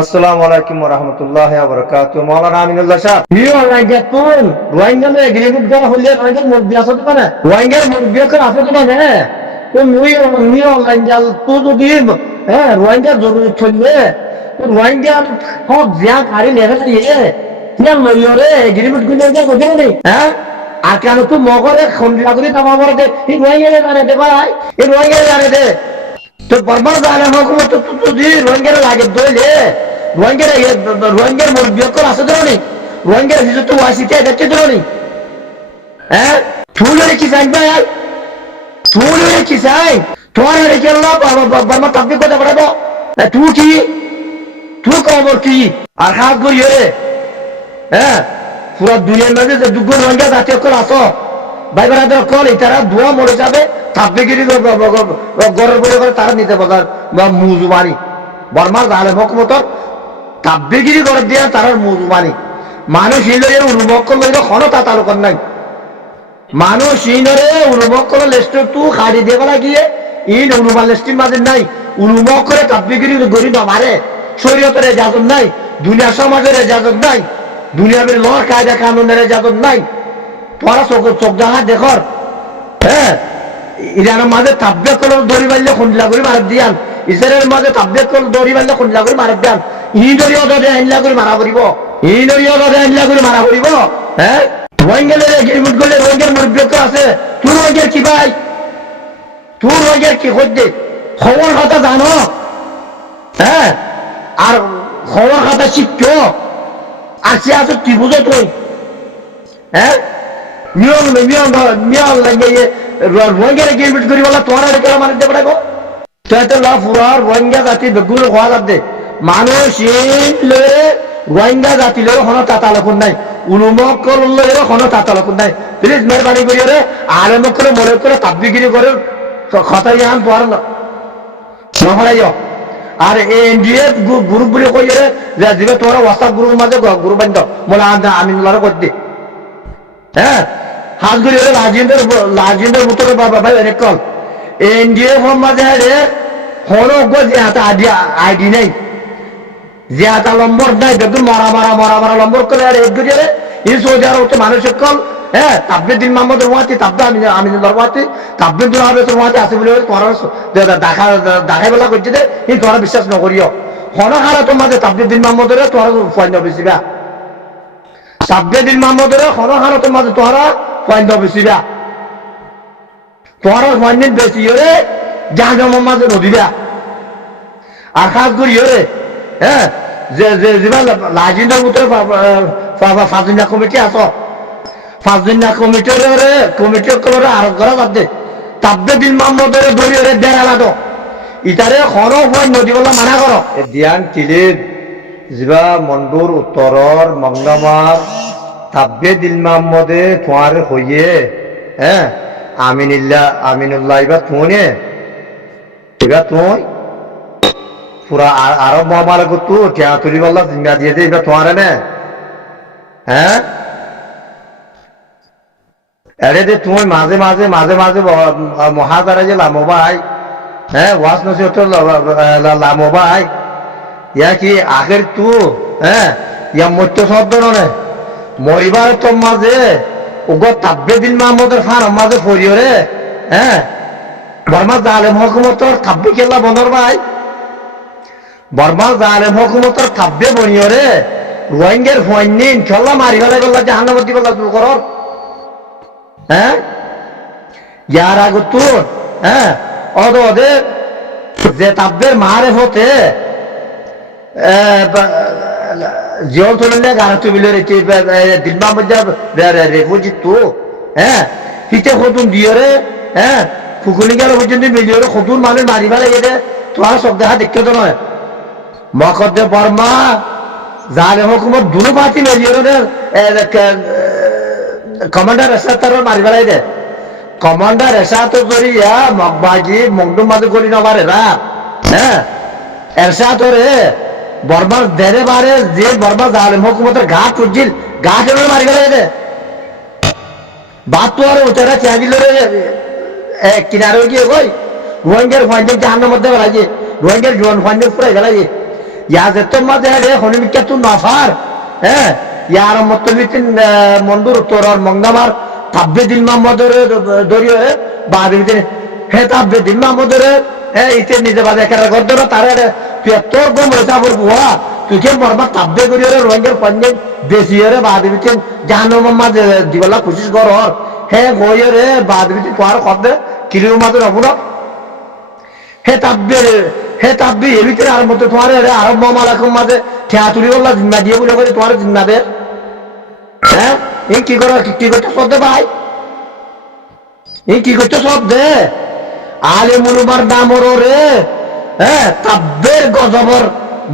আসসালামু আলাইকুম ওয়া রাহমাতুল্লাহি ওয়া বারাকাতুহু। মাওলানা আমিনুল্লাহ সাহেব নিও লাগে কোন রোহিঙ্গা নে এগ্রিমেন্ট করা হলে রোহিঙ্গা মুরগি আছে তো না রোহিঙ্গা মুরগি করে আছে তো না তো নিও লাগে তো যদি রোহিঙ্গা জরুরি চলবে রোহিঙ্গা সব জিয়া গাড়ি লেগে দিয়ে না লইরে এগ্রিমেন্ট গুলো যা করতে নেই আর কেন তো মগরে খন্ডিলা করে তামা বড় দে এই রোহিঙ্গা জানে দে ভাই এই রোহিঙ্গা জানে দে তো বর্বর জানে হুকুমত তো যদি রোহিঙ্গা লাগে দইলে রোহিঙ্গার মুরগি করে আছে তো নেই রোহিঙ্গার ভিতর তো ওয়াসিতে দেখতে দিল নি ফুল হয়ে কি চাই ভাই ফুল হয়ে কি চাই তোমার হয়ে কি আল্লাহ বাবা তাকে কথা বলাবো তুই কি তুই খবর কি আর খাস করি রে পুরো দুনিয়ার মধ্যে যে দুগ্গ রোহিঙ্গা জাতীয় কল আসো ভাই বেড়াদের কল এটারা ধোয়া মরে যাবে তাপবিগিরি গড়ের বলে করে তারা নিতে পারে বা মুজুবানি বর্মার জালে হকুমতর তাপবিগিরি করে দিয়া তারার মুজুবানি মানুষ ইলের উন্মুক্ত লইলে ক্ষণতা তালুকার নাই মানুষ ইনরে উন্মুক্ত লেস্ট তু খাড়ি দিয়ে গলা গিয়ে ইন অনুমান লেস্টির মাঝে নাই উন্মুক্ত করে তাপবিগিরি গড়ি নমারে শরীয়তের এজাজত নাই দুনিয়া সমাজের এজাজত নাই দুনিয়ার ল কায়দা কানুনের এজাজত নাই তোরা চোখ দেখা দেখর ইরানের মাঝে তাব্বে কল দড়ি বাড়লে খুন্ডলা করে মারা দিয়ান ইসরায়েলের মাঝে তাব্বে কল দড়ি বাড়লে খুন্ডলা করে মারা দিয়ান ইনরি অদে আইনলা করে মারা করিব ইনরি অদে আইনলা করে মারা করিব রোহিঙ্গাদের এগ্রিমেন্ট করলে রোহিঙ্গার মুরব্বী আছে তুই রোহিঙ্গার কি ভাই তুই রোহিঙ্গার কি করতে খবর কথা জানো আর খবর কথা শিখছো আর সে আছে তুই বুঝো তুই রোহিঙ্গার এগ্রিমেন্ট করি বলা তোমার মানে দেবে রাখো রোহিঙ্গা জাতি বেগুলো হওয়া যাবে মানুষ রোহিঙ্গা জাতি লই কোনো তাতালকুন নাই উন্মুক্ত লই কোনো তাতালকুন নাই প্লিজ মেহরবানি করি রে আলেম করে মনে করে তাবলিগিরি করে খতাই আন তোর নহরাই আর এনডিএ গ্রুপ বলে কই রে যে তোরা হোয়াটসঅ্যাপ গ্রুপের মাঝে গ্রুপ বান্ধ বলে আমি লড়া করতে হাত ঘুরি রে লাজেন্দ্র মুতরে বাবা ভাই অনেক কল এনডিএ ফর্ম মাঝে রে হলো যে হাতে আইডি নেই যে হাতা নম্বর নাই দেখুন মরা নম্বর করে আর এক গুজে এই সৌদি আরব তো মানুষের কল তাব্বিদ্দিন মোহাম্মদের ওয়াতি তাব্বে আমি দরবাতি তাব্বিদ্দিন আহমেদের ওয়াতি আছে বলে তোরা দেখাই বেলা করছে দে কিন্তু তোরা বিশ্বাস নকরিও হনহারা তোমার যে তাব্বিদ্দিন মোহাম্মদের তোরা পয়েন্ট বেশিবা তাব্বিদ্দিন মোহাম্মদের হনহারা তোমার তোরা পয়েন্ট বেশিবা তোরা পয়েন্ট বেশি রে জাহাজ মাঝে নদীবা আর খাস করি রে লাজিন্দার মতো ফাজিনা কমিটি আস ফাজিনা কমিটির কমিটি আরোপ করা বাদ দে তাব্বে দিন মোহাম্মদের ধরিয়ে দেড়া লাদো ইটারে খরচ হয় নদী বলা মানা কর দিয়ান তিলির যা মন্ডুর উত্তরর মংলামার তাব্বে দিল মোহাম্মদে তোমার হইয়ে আমিনুল্লাহ এবার তুনে এবার তুই পুরা আরব মহামারে করতু টিয়া তুলি বললা জিঙ্গা দিয়ে দে এবার তোমার নে আরে দে তুমি মাঝে মহাজারা যে লামো ভাই ওয়াস নসি লামো ভাই ইয়া কি আগের তু ইয়া মত্য শব্দ নে মরিবার তোর মাঝে ওগো তাব্বে দিল মাহমুদের ফান মাঝে ফরিও রে বর্মা জালেম হকুমতর তাব্বে কেল্লা বন্দর ভাই বর্মা জালেম হকুমতর তাব্বে বনিও রে রোহিঙ্গার ফয়নি ইনশাল্লাহ মারি ফেলাই বললা জাহান্নামতি বললা তুই করর ইয়ার আগত তোর ওদের যে তাব্বের মারে হতে জিয়ল তুললে গান তুমিলে দিলমা মধ্যে রেফুজি তো হিতে খতুন দিয়ে রে ফুকুনি গেল পর্যন্ত মিলিয়ে রে খতুন মানুষ মারিবা লাগে দে তোমার সব দেখা দেখতে তো নয় মকদ্দে বর্মা জালে হকুমত দুনো পাতি মিলিয়ে রে কমান্ডার এসা তার মারিবা লাগে দে কমান্ডার এসা তো করি মগবাজি মগডুম মাঝে করি নবারে রা এরসা তোরে বর্মার দেরে বারে যে বর্মা জালেম হুকুমতের ঘাট উজ্জিল ঘাট এনে মারি গেলে দে বাত তো আর উতারা চাগিল রে কিনারে গিয়ে কই রোহিঙ্গার ফাইন্ডে জাহান্নামের মধ্যে গেলাইছে রোহিঙ্গার জীবন ফাইন্ডে পুরো গেলাইছে ইয়া যে তোমার যে হনিমিকা তু নফার হ্যাঁ ইয়ার মতো বিতিন মন্ডুর তোরার মঙ্গামার তাব্বে দিল মাহমুদের দরিয়ে বাদ বিতিন হে তাব্বে দিল মাহমুদের হ্যাঁ ইতে নিজে বাদে একার গর্দরা তারে তোর গম রসা বলবো তুই কে মরবা তাব্বে করিয়ে রোহিঙ্গার পঞ্জে বেশি রে বাদ বিতিন জাহান্নাম মাঝে দিবলা কোশিশ কর হে গইয়ে রে বাদ বিতিন তোর কদে কিলো মাদের হবো হে তাব্বি এ ভিতরে আর মতো তোমার আরব মালাকুম মাঝে খেয়া তুলি বললা জিম্মা দিয়ে বলে করে তোমার জিম্মা দে হ্যাঁ এই কি করতে সব দে ভাই এই কি করতে সব দে আলে মুলুমার নামর রে হ্যাঁ তাব্বের গজবর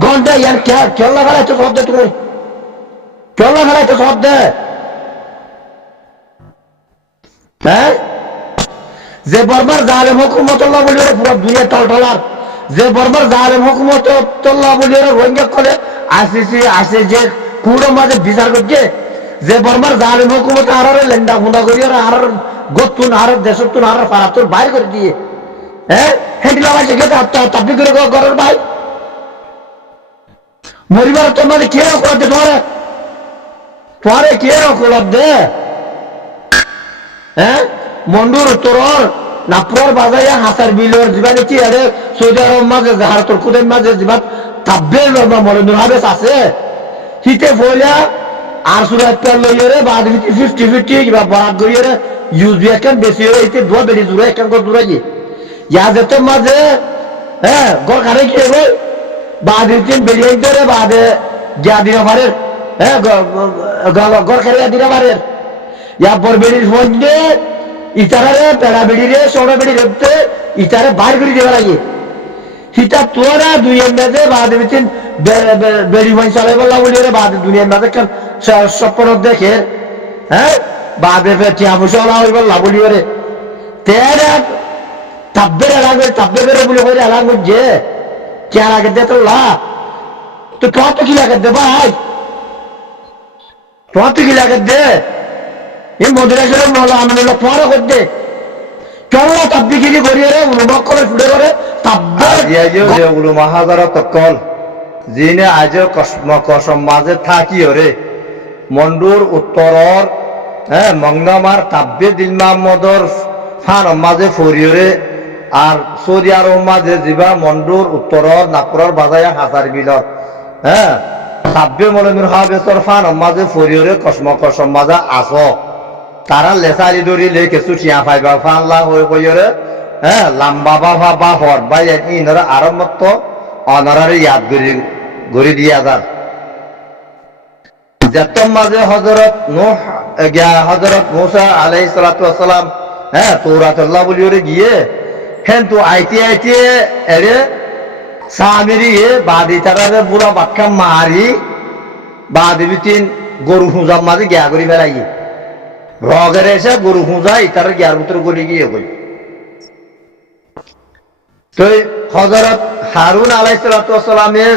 গন্ডা ইয়ার খেলা ফেলাইতো সব দে তুমি খেলা ফেলাইতো সব দে হ্যাঁ যে বর্মার জালেম হুকুমতুল্লাহ বলি পুরো দুনিয়া টলটলার যে বর্মার জালেম হুকুমতুল্লাহ বলি রোহিঙ্গা করে আসে যে কুড়ো মাঝে বিচার করছে যে বর্মার জালেম হুকুমত আরারে লেন্ডা হুন্ডা করি আর গতুন আর দেশতুন আর পারাতুন বাইর করে দিয়ে হ্যাঁ হেডিলা ভাই সেখানে তাবলি করে ঘরের ভাই মরিবার তোমাদের কে রকম দে তোমারে কে রকম দে হ্যাঁ মন্ডুর তোরর নাপুর বাজাইয়া হাসার বিলর জিবানি কি আরে সৌদি আরব মাঝে জাহার তোর কুদের মাঝে জিবাত তাব্বে মরন্দুর হাবেস আছে হিতে ফইলা আর সুরাত পেল লইরে বাদ ভিতি 50-50 কিবা বরাত গরিয়ে ইউজ বিয়াকেন বেশি হয়ে হিতে দুয়া বেরি জুরা একখান কর দূরাই ইয়া যেতে মাঝে হ্যাঁ গর কারে কি হবে বাদ ভিতি বেরিয়ে ধরে বাদে গিয়া দিনা পারে হ্যাঁ গর কারে দিনা পারে ইয়া বর বেরির ফোন দে ইতারে পেড়া বেড়ি রে সোনা বেড়ি রেপতে ইতারে বাইর করে দেওয়া লাগে হিতা তোরা দুনিয়ার মাঝে বাদ বিতিন বেড়ি ভাই চালাই বললা বলি রে বাদ দুনিয়ার মাঝে কেন স্বপ্ন দেখে হ্যাঁ বাদে টিয়া বসলা হইব লাবলি রে তেরা তাব্বে লাগবে তাব্বে বেরে বলে কইরে লাগবে যে কে লাগে দে তো লা তো কত কি লাগে দে ভাই কত কি লাগে দে এই মদিনাশরের মহলা আমিনুল্লাহ পরে করতে কেমন তাব্বিগিরি করিয়ে রে উলুমক করে ফুটে করে তাব্বিয়া উলুমা হাজারা তকল যিনি আজ কসম মাঝে থাকি রে মন্ডুর উত্তরর হ্যাঁ মঙ্গামার তাব্বে দিল মাহমুদর ফান মাঝে ফরিয়রে আর সৌদি আরব মাঝে যিবা মন্ডুর উত্তরর নাপুরর বাজায়া হাজার বিলর হ্যাঁ তাব্বে মলনুর হাবেসর ফান মাঝে ফরিয়রে কসম মাঝে আসো তারা লেসালি দড়ি লে কিছু টিয়া ফাইবা ফাল্লা হয়ে কইরে হ্যাঁ লাম্বা বা হর বা ইনরা আরম্ভত অনারারে ইয়াদ গড়ি দিয়া যার যেতম মাঝে হযরত মুসা আলাইহিস সালাতু ওয়াসসালাম হ্যাঁ তৌরাতুল্লাহ বলিরে গিয়ে হেন তো আইতে এরে সামিরি বাদি তারারে বুড়া বাক্কা মারি বাদি বিতিন গরু হুজাম মাঝে গিয়া করি ফেলাই রগের এসে গরু খুঁজাই তার গিয়ার ভিতরে গলি গিয়ে কই তো হযরত হারুন আলাইহিস সালামের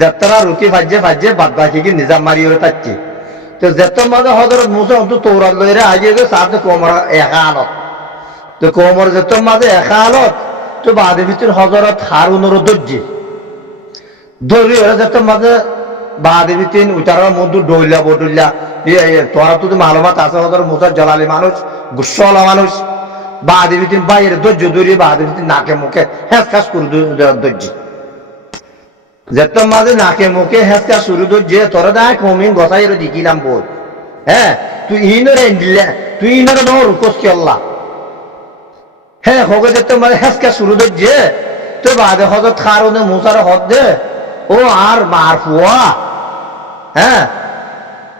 যাত্রা রুটি ভাজ্যে বাদ বাকি কি নিজাম মারি ওরে তাচ্ছি তো যেত মাঝে হযরত মুসা তো তৌরাত লইরে আগে গিয়ে সাথে কোমর একা আলত তো কোমর যেত মাঝে একা আলত তো বাদে ভিতর হযরত হারুনের দর্জি ওরা যেত মাঝে বাদে ভিতর উতারার মধ্যে ডইলা তোরা তো মালুমাত আছে হযরত মুসা জালালি মানুষ গুসলা মানুষ বাদে ভিতর বাইরে ধৈর্য ধরে বাদে ভিতর নাকে মুখে হেসকাস করে ধৈর্য যেত মাঝে নাকে মুখে হেসকাস শুরু ধৈর্য তোরা দা কমিং গসাই দিকিলাম বল হ্যাঁ তুই ইনরে নর কোসকি আল্লাহ হ্যাঁ হোকে যেত মাঝে হেসকাস শুরু ধৈর্য তো বাদে হযরত হারুনে মুসার হদ দে ও আর মার ফুয়া হ্যাঁ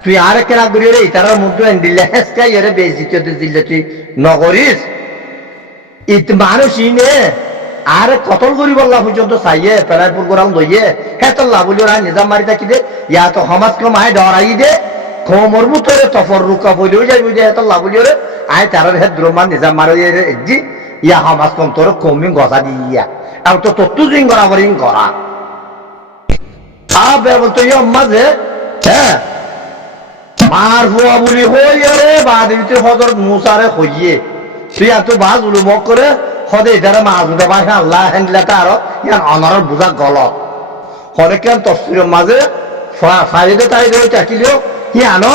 তুই আর কেনা করি রে তার মধ্যে দিলে হেসকা এরে বেজিত দিলে তুই নগরিস ইত মানুষ ইনে আর কতল করি বললা পর্যন্ত চাইয়ে পেলাইপুর করাম দইয়ে হেতল্লা বলি ওরা নিজাম মারি থাকি দে ইয়া তো সমাজ কমায় ডরাই দে খমর মুতরে তফর রুকা বলিও যাই বুঝে হেতল্লা বলি ওরে আয় তার হে দ্রমান নিজাম মারি জি ইয়া সমাজ কম তোর কমি গজা দিয়া আর তো তত্তু জিং করা বরিং করা আবে বলতো ইয়া মাঝে হ্যাঁ মার ফুয়া বলি হইয়ে রে বাদ ভিতরে হযরত মুসারে হইয়ে তুই এত বাজ উলুমক করে হদে এটারে মাছ উঠে পাই আল্লাহ হ্যান্ডলাটা আরো ইয়ান অনারর বুঝা গলত হরেকান তফসিরের মাঝে ফাইদে তাইদে চাকিলেও হি আনো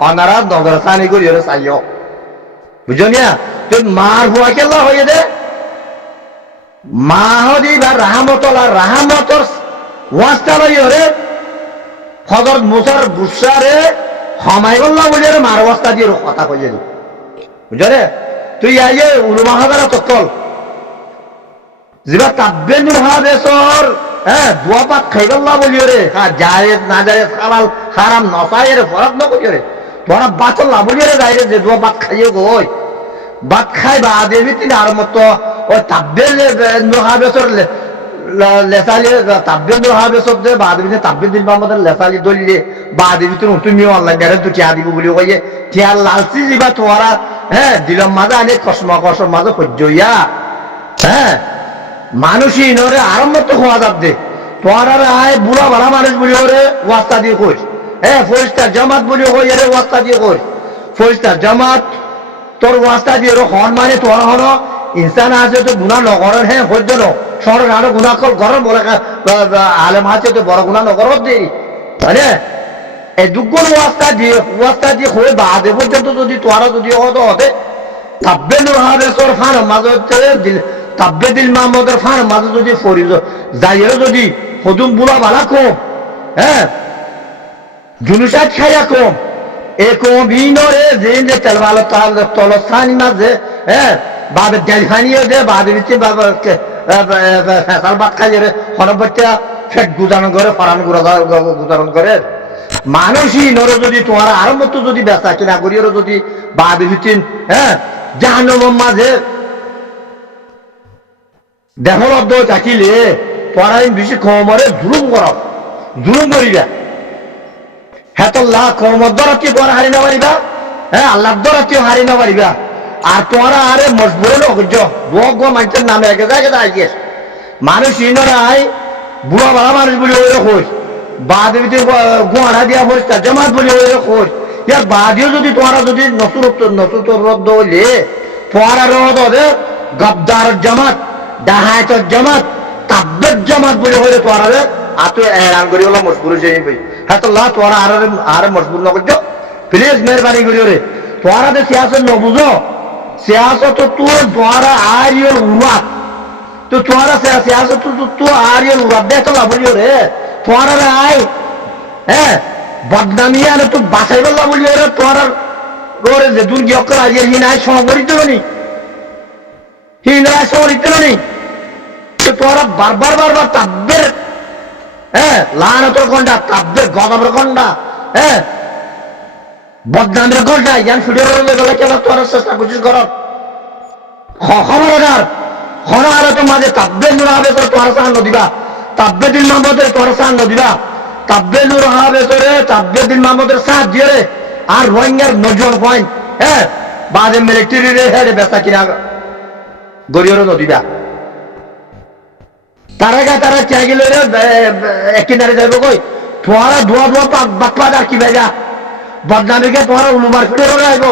অনারা নজর সানি করি ওরে চাইও বুঝলিয়া তুই মার হুয়া কেল্লা হয়ে দে মা হদি বা রাহামতর ওয়াস্তা লই ওরে হযরত মুসার গুসারে হমাই গল্লা বলে মার ওয়াস্তা দিয়ে কথা কইয়ে দি বুঝলে তুই আইয়ে উলমা হাজারা তকল জিবা তাব্বেন হাদেসর হ্যাঁ দোয়া পাক খাইগল্লা বলি রে হ্যাঁ জায়েজ না জায়েজ হালাল হারাম নসায়ের ফরক ন কই রে তোরা বাতল্লা বলি রে যাইরে যে দোয়া পাক খাইয়ে গই বাত খাই বা দেবি তিন আর মতো ওই তাব্বেন হাদেসর লেসালি তাব্বেন হাদেসর দে বা দেবি তাব্বেন দিন আমাদের লেসালি দলিলে বা দেবি তুমি অনলাইন গারে তুই টিয়া দিব বলি কইয়ে টিয়া লালসি জিবা তোরা হ্যাঁ দিলাম মাঝে অনেক কসম মাঝে সহ্য হইয়া হ্যাঁ মানুষই নরে আরম্ভ হওয়া যাবে তোর আর আয় বুড়া ভাড়া মানুষ বলি ওরে ওয়াস্তা দিয়ে কই হ্যাঁ ফরিস্তার জামাত বলি হই রে ওয়াস্তা দিয়ে কই ফরিস্তার জামাত তোর ওয়াস্তা দিয়ে হন মানে তোর হন ইনসান আছে তো গুণা নকরেন হ্যাঁ সহ্য ন সরকার আরো গুণা কর গরম বলে আলেম আছে তো বড় গুণা নকর দেই তাই এই দুগুণ ওয়াস্তা দিয়ে হয়ে বাদে পর্যন্ত যদি তোরা যদি হতে তাব্বেন হাবেসর ফান মাঝে তাব্বে দিল মাহমুদের ফান মাঝে যদি ফরিজ যাইয়েরও যদি হদুম বুড়া বালা কম হ্যাঁ জুলুসাত খাইয়া কম এ কম বিনরে যে তেল ভালো তলস্থানি মাঝে হ্যাঁ বাবে দেলখানিও দে বাদে দিচ্ছে বাবা ফেসাল ভাত খাইয়ে রে হনবত্যা ফেট গুজারণ করে ফরান গুজারণ করে মানুষই নরে যদি তোমার আরম্ভ যদি বেচা কিনা করিও যদি বাদে দিচ্ছেন হ্যাঁ জাহান্নামের মাঝে দেহলব্ধ থাকিলে পড়াই বেশি কমরে জুলুম করিবা হ্যাঁ তো কমর দ্বারাতে পড়া হারি না পারিবা হ্যাঁ আল্লাহ দ্বারাতেও হারি না পারিবা আর তোমরা আরে মজবুরে নকর্য বগ মানুষের নামে একে আইগেস মানুষ ইনরাই বুড়া বাড়া মানুষ বলে ওই হই বাদেবিতে গোয়াড়া দিয়া হইস জামাত বলে ওই হইস ইয়ার বাদিও যদি তোমরা যদি নতুন রদ্দ হইলে তোমরা রদ হবে গদ্দার জামাত ডাহায়তর জামাত তাব্বের জামাত বলে হইলে তোমরা আর তুই এলান করি হলো মজবুর হয়ে যাই হ্যাঁ তো তোমরা আর মজবুর নকর্য প্লিজ মেহরবানি করি রে তোমরা যে সিয়াসত নবুঝো সিয়াসত তোর তোমরা আরিয়ল উড়াত তো তোমরা সিয়াসত তো আরিয়ল উড়াত দেখো না বলিও রে তোমরা আয় হ্যাঁ বদনামি আনে তো বাসাই বললা বলিও রে তোমরা ওরে যে দুর্গি অক্ষর আজ হিনায় সমরিত নি হিনায় সমরিত নি তো তোমরা বারবার তাব্বের হ্যাঁ লানতর কন্ডা তাব্বের গদবের কন্ডা হ্যাঁ বদনামের কন্ডা ইয়ান ছুটে গেলে কেন তোমরা চেষ্টা করছিস কর খবরদার হনারে তো মাঝে তাব্বে নুর হবে তো তোমরা সান দিবা তাব্বে দিন মাহমুদের তোমরা সান দিবা তাব্বে নুর হবে তোরে তাব্বে দিন মাহমুদের সাথ দিয়ে আর রোহিঙ্গার নজর পয়েন্ট হ্যাঁ বাদে মিলিটারি রে হেরে বেচা কিনা গরিয়র নদিবা তারা চাইলে কিনারে যাইব কই তোমরা ধোয়া বাকপা আর কি বেজা বদনামিকে তোমরা উলুমার ফিরে আইব